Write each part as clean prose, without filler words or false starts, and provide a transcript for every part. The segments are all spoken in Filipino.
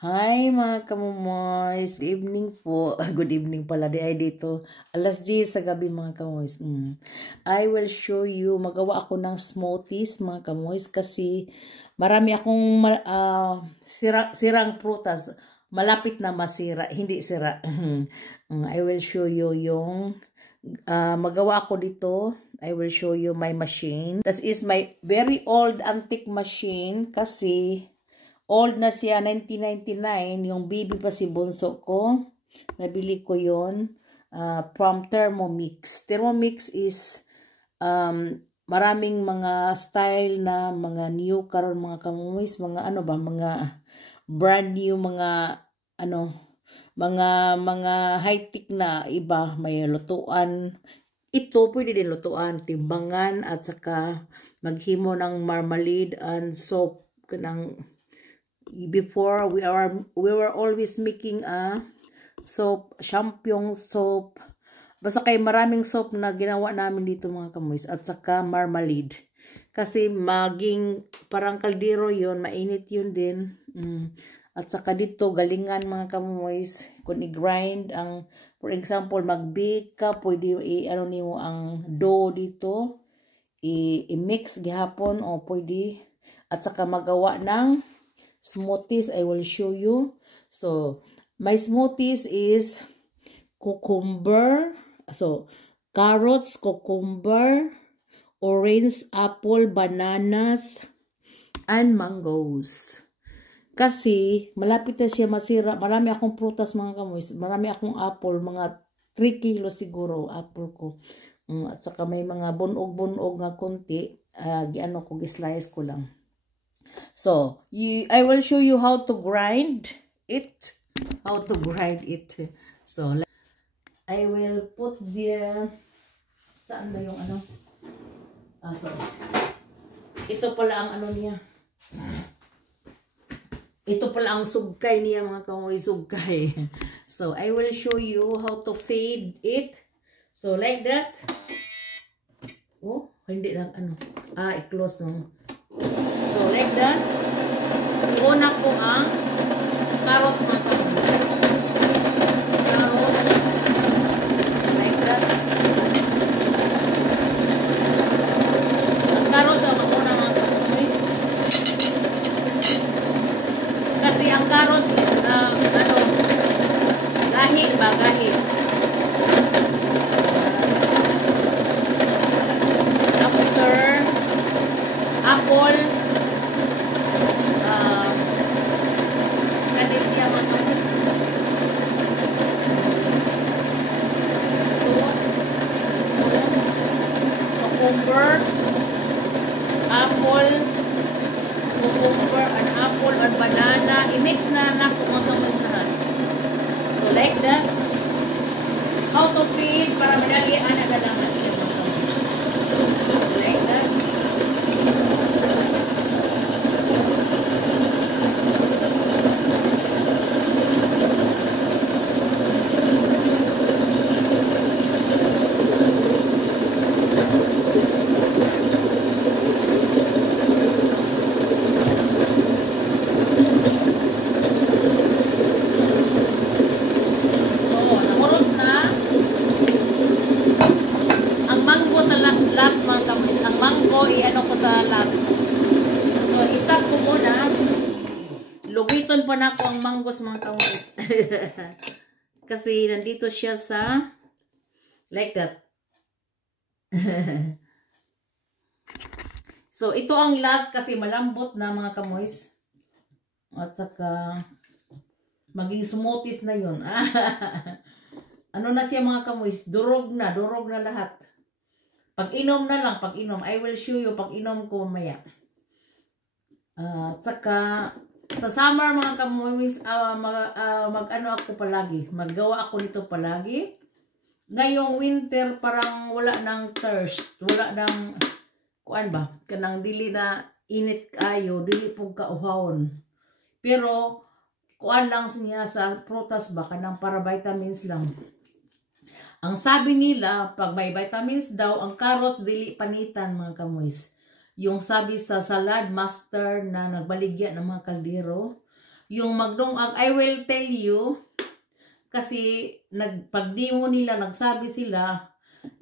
Hi mga kamumoys, good evening po. Good evening pala di ay dito. Alas 10 sa gabi mga kamumoys. I will show you, magawa ako ng smoothies mga kamumoys kasi marami akong sirang prutas. Malapit na masira, hindi sira. I will show you yung magawa ako dito. I will show you my machine. That is my very old antique machine kasi old na siya, 1999. Yung baby pa si bunso ko. Nabili ko yon from Thermomix. Thermomix is maraming mga style na mga new karon mga kamumis, mga ano ba, mga brand new, mga ano, mga high-tech na iba, may lutuan. Ito pwede din lutuan, timbangan at saka maghimo ng marmalade and soap ng before we were always making a soap, champion soap. Basta kay maraming soap na ginawa namin dito mga kamuis at saka marmalade. Kasi maging parang kaldero yon, mainit yun din. At saka dito galingan mga kamuis kung i-grind ang, for example, mag-bake ka, pwede ano niyo ang dough dito, i-mix gihapon o pwede at saka magawa ng smoothies. I will show you. So, my smoothies is cucumber, so carrots, cucumber, orange, apple, bananas, and mangoes. Kasi malapit na siya masira. Marami akong prutas mga kamoys. Marami akong apple, mga 3 kilos siguro apple ko. At saka may mga bunog-bunog na konti. Giano ko, gislice ko lang. So, I will show you how to grind it. So, I will put the, saan ba yung ano? So, ito pala ang ano niya. Ito pala ang sugkay niya mga kamoy, sugkay. So, I will show you how to fade it. So, like that. Oh, hindi lang ano. I-close no. So, like that. Una ko ang carrots mga kamoy. Carrots. Like that. Ang carrots ang una mga kamoy. Kasi ang carrots is, ano, gahi ba? Gahi. After, apple, kadis siya matamis. Cucumber, apple, and apple and banana. I-mix na na kung matamis na. So like that. How to feed para madali ang nagalaman siya. Like that. I-ano ko sa last. So, i-stop ko muna. Lugiton pa na ako ang mangoes mga kamuis. Kasi nandito siya sa like that. So, ito ang last kasi malambot na mga kamuis. At saka maging smoothies na yun. Ano na siya mga kamuis? Durog na lahat. Pag-inom na lang, pag-inom. I will show you pag-inom ko maya. Saka, sa summer mga kamumis, mag-ano ako palagi. Maggawa ako nito palagi. Ngayong winter, parang wala ng thirst. Wala ng, kuan ba? Kanang dili na init kayo, dili po kauhawon. Pero, kuan lang niya sa prutas ba? Kanang para vitamins lang. Ang sabi nila, pag may vitamins daw, ang carrots dili panitan mga kamuis. Yung sabi sa salad master na nagbaligya ng mga kaldero, Yung magdungag, I will tell you, kasi pagdimo nila, nagsabi sila,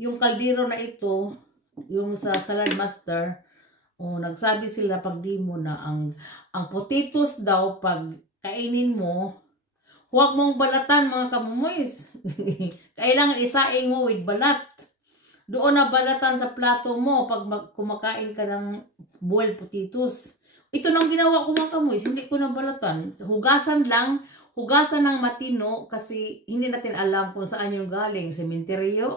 yung kaldero na ito, yung sa Salad Master, nagsabi sila pagdimo na ang potatoes daw, pag kainin mo, huwag mong balatan mga kamumoys. Kailangan isaing mo with balat. Doon na balatan sa plato mo pag kumakain ka ng boiled potatoes. Ito nang ginawa ko mga kamumoys, hindi ko na balatan. Hugasan lang, hugasan ng matino kasi hindi natin alam kung saan yung galing. Sementeryo.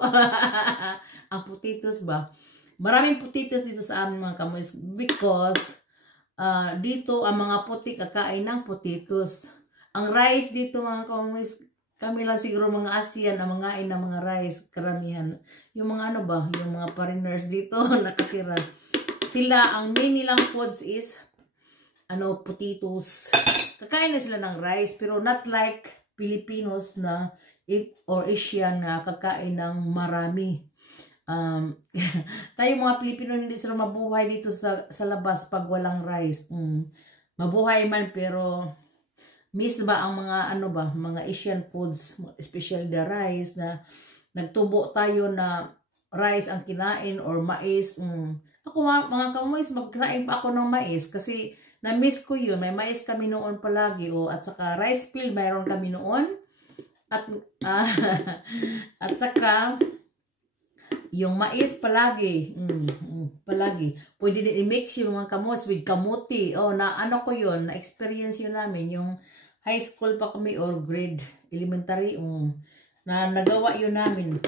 Ang potatoes ba? Maraming potatoes dito sa amin mga kamumoys because dito ang mga puti kakain ng potatoes. Ang rice dito mga kamumoys, kami lang siguro mga ASEAN ang mga ng mga rice, karamihan. Yung mga ano ba, yung mga foreigners dito nakatira. Sila, ang main nilang foods is, potatoes. Kakain na sila ng rice, pero not like Filipinos na, or Asian na kakain ng marami. Tayo mga Pilipino hindi sila mabuhay dito sa labas pag walang rice. Mabuhay man pero miss ba ang mga mga Asian foods, especially the rice na nagtubo tayo na rice ang kinain or mais. Ako mga kamumoys, magkain pa ako ng mais kasi na-miss ko yun. May mais kami noon palagi at saka rice field mayroon kami noon. At at saka yung mais palagi. Palagi. Pwede din i-mix yung mga kamumoys with kamuti. Ko yun, na-experience yun namin yung high school pa kami or grade elementary, na nagawa yun namin.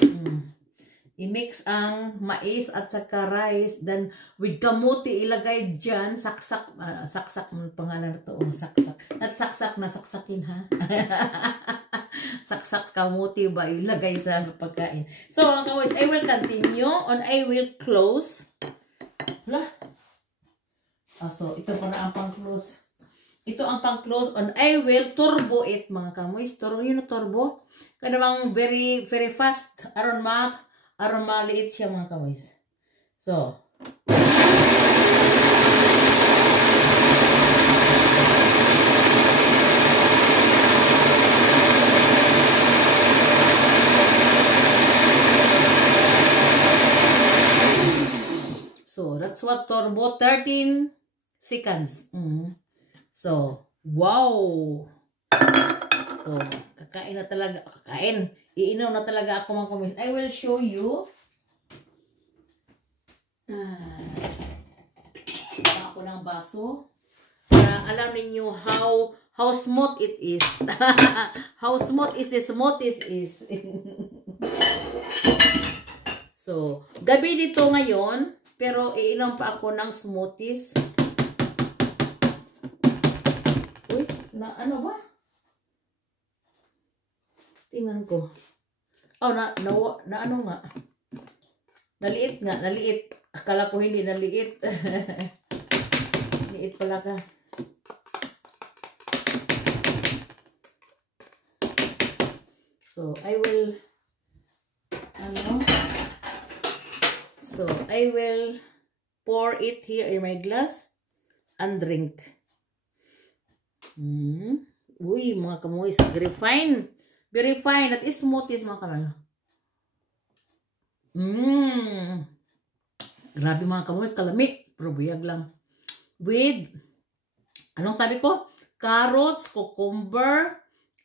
I-mix ang mais at saka rice, then with kamuti ilagay dyan, saksak, saksak pangalan na to, saksak. At saksak na saksakin ha. Saksak kamuti ba ilagay sa pagkain. So mga kamumoys, I will continue and I will close. So ito pa na ang pang-close. Ito ang pang-close and I will turbo it mga kamumoys. Turbo. Kadamang very, very fast. Aron maliit siya mga kamumoys. So. So, that's what turbo. 13 seconds. So, wow! So, kakain na talaga. Iinom na talaga ako mga kamumoys. I will show you. Ako ng baso. Para alam ninyo how smooth it is. How smooth is the smoothies is. So, gabi dito ngayon. Pero iinom pa ako ng smoothies. Uy, ano ba? Tingnan ko. Ano nga? Naliit nga, naliit. Akala ko hindi naliit. Liit pala ka. So, I will pour it here in my glass and drink. Uy, mga kamumoys, very fine. Very fine. That is smoothies, mga kamumoys. Grabe mga kamumoys, kalami. Pero buyag lang. With, anong sabi ko? Carrots, cucumber,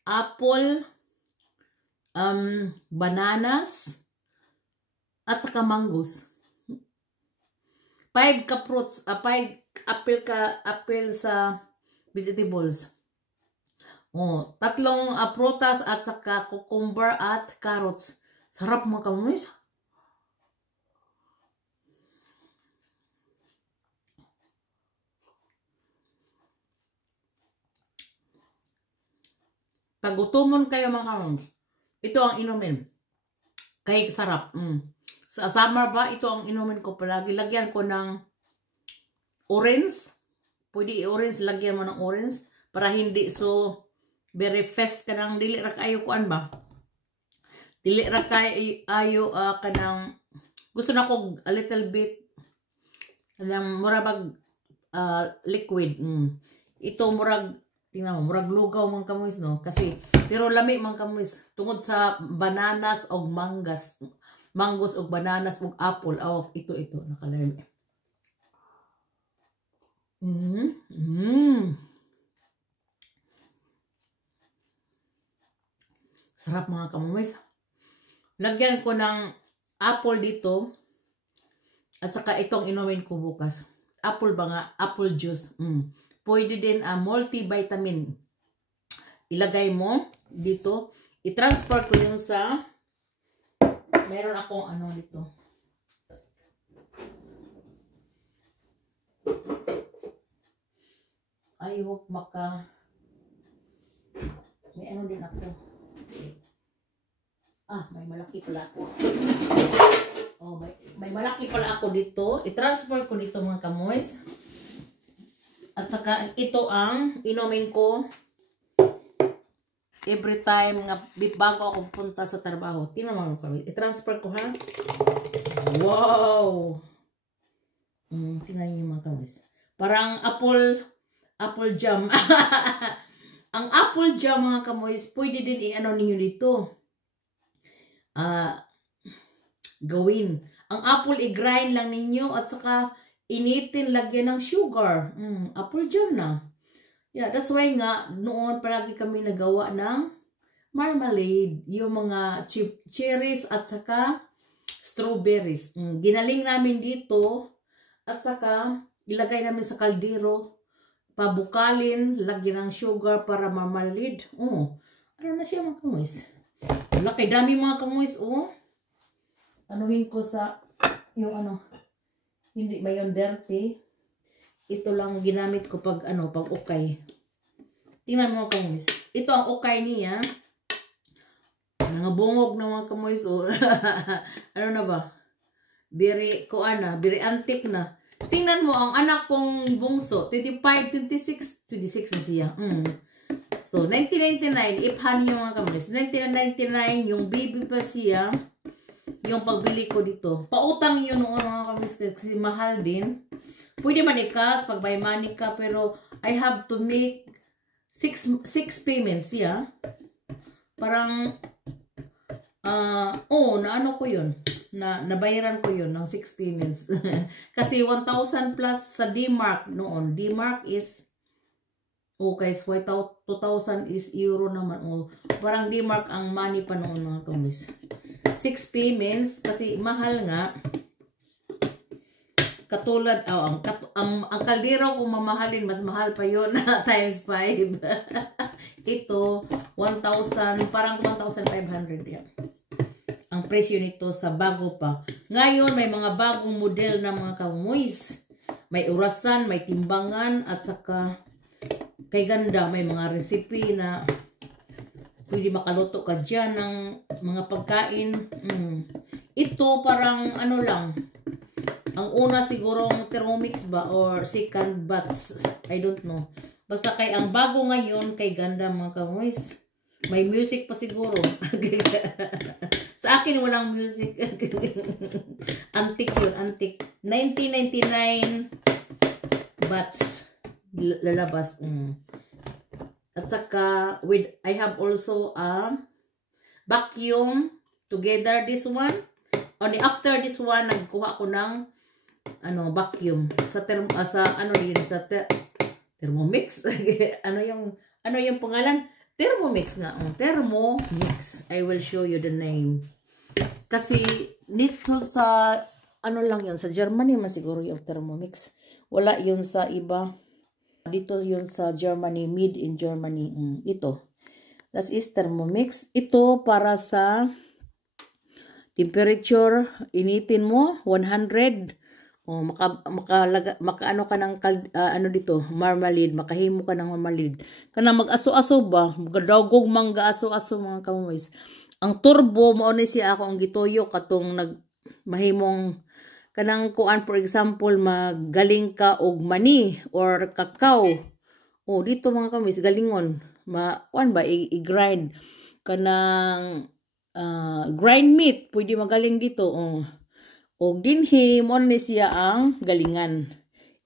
apple, bananas, at saka mangoes. 5 ka fruits, 5 apple sa vegetables. 3 prutas at saka cucumber at carrots. Sarap mga kamumoys. Pag gutomon kayo mga kamumoys, ito ang inumin. Kaya sarap. Sa summer ba, ito ang inumin ko palagi. Lagyan ko ng orange. Pwede i-orange, lagyan mo ng orange. Para hindi so very fast ka ng dili ra kayo kuan ba. Dili ra kayo kanang gusto na ko a little bit kanang murag liquid. Ito murag Tingnan mo, murag lugaw mga kamoys, no? Kasi, pero lami mga kamoys. Tungod sa bananas o mangas. Mangos o bananas o apple. Oh, ito, nakalami. Sarap mga kamoys. Lagyan ko ng apple dito. At saka itong inumin ko bukas. Apple ba nga? Apple juice. Pwede din multivitamin. Ilagay mo dito. I-transfer ko yung sa meron akong ano dito. I hope may ano din ako. May malaki pala ako. Oh, may malaki pala ako dito. I-transfer ko dito mga kamoys. At saka ito ang inumin ko every time nga bago ako punta sa trabaho. Tingnan mo kami. I-transfer ko ha. Wow! Tingnan niyo mga kamoys. Parang apple jam. Ang apple jam mga kamoys, pwede din i-ano niyo dito. Gawin. Ang apple i-grind lang ninyo at saka initin, lagyan ng sugar. Apple jam na. Yeah, that's why nga noon palagi kami nagawa ng marmalade, yung mga cherries at saka strawberries. Ginaling namin dito at saka ilagay namin sa kaldero, pabukalin, lagyan ng sugar para marmalade. Ano na siya mga kamoys? Laki dami mga kamoys. Anuhin ko sa yung ano, hindi ba yung dirty? Ito lang ginamit ko pag ukay. Tingnan mo kamoys. Ito ang ukay niya. Nangabungog na mga kamoys. Ano na ba? Very antique na. Tingnan mo ang anak kong bungso. 25, 26 na siya. So, 1999, iphan yung mga kamoys. 1999, yung baby pa siya. Yung pagbili ko dito. Pautang yun noon mga kamoys kasi mahal din. Pwede man ikas pag by money ka, pero I have to make 6 payments, yeah. Parang naano ko yun. Nabayaran ko yun ng 6 payments. Kasi 1,000 plus sa D-Mark noon. D-Mark is okay, so 2,000 is euro naman. Parang D-Mark ang money pa noon mga kamoys. 6 payments kasi mahal nga. Katulad, ang kaldero kung mamahalin, mas mahal pa yun times 5. Ito, 1,000, parang 1,500 yan. Ang presyo nito sa bago pa. Ngayon, may mga bagong model na mga kamoys. May orasan, may timbangan, at saka kay ganda, may mga recipe na pwede makaluto ka dyan ng mga pagkain. Ito parang ano lang. Ang una sigurong Thermomix ba or second batch. I don't know. Basta kay ang bago ngayon kay ganda mga kamoys. May music pa siguro. Sa akin walang music. Antique yun, antique. 1999 batch lalabas. At saka I have also a vacuum together this one. Only after this one nagkuha ko ng vacuum sa Thermomix. ano yung pangalan? Thermomix nga. Thermomix. I will show you the name. Kasi dito sa lang yun, sa Germany man siguro yung Thermomix. Wala yun sa iba. Dito yun sa Germany, made in Germany. Ito. That is Thermomix. Ito para sa temperature, initin mo 100. Makaano ka ng dito, marmalade, makahimo ka ng marmalade. Kana mag-aso-aso ba? Gadawgog mangga aso-aso mga kamoys. Ang turbo mao ni siya ako ang gituyo katong mahimong kanang kuan, for example, magaling ka og mani or kakao. Dito mga kamoys galingon. Kuan ba i-grind kanang grind meat, pwede magaling dito. O dinhi mo ni siya ang galingan.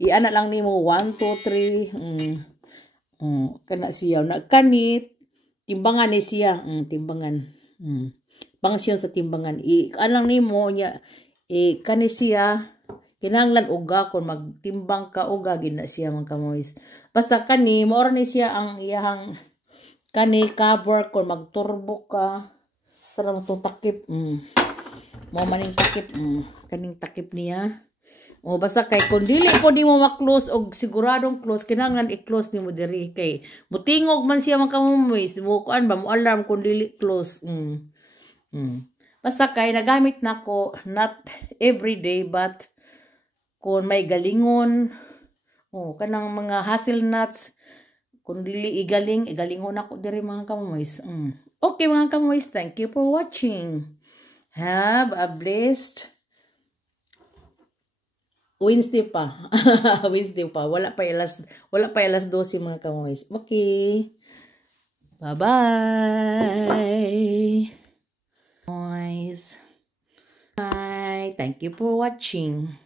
Iana lang nimo 1 2 3 Kana siya na kanit timbangan ni siya, timbangan. Pangsyon sa timbangan. Anang nimo nya kani siya kinahanglan uga kung magtimbang ka uga gina siya mga kamoys. Basta kani mo ni siya ang iyang kani cover kung magturbo ka. Sarang to takip. Mo maning takip. Kaning takip niya. Basta kay kung dili po di mo ma-close og siguradong close kinahanglan i-close nimo diri kay mutingog man siya mga kamoys. Mo kuan ba mo alarm kung dili close. Basta kay nagamit nako not every day but kung may galingon kanang mga hazelnuts kung dili igalingon ako diri mga kamoys. Okay mga kamoys, thank you for watching. Have a blessed Wednesday pa. Wednesday pa. Wala pa alas 12 mga kamoys. Okay. Bye-bye. Bye. Thank you for watching.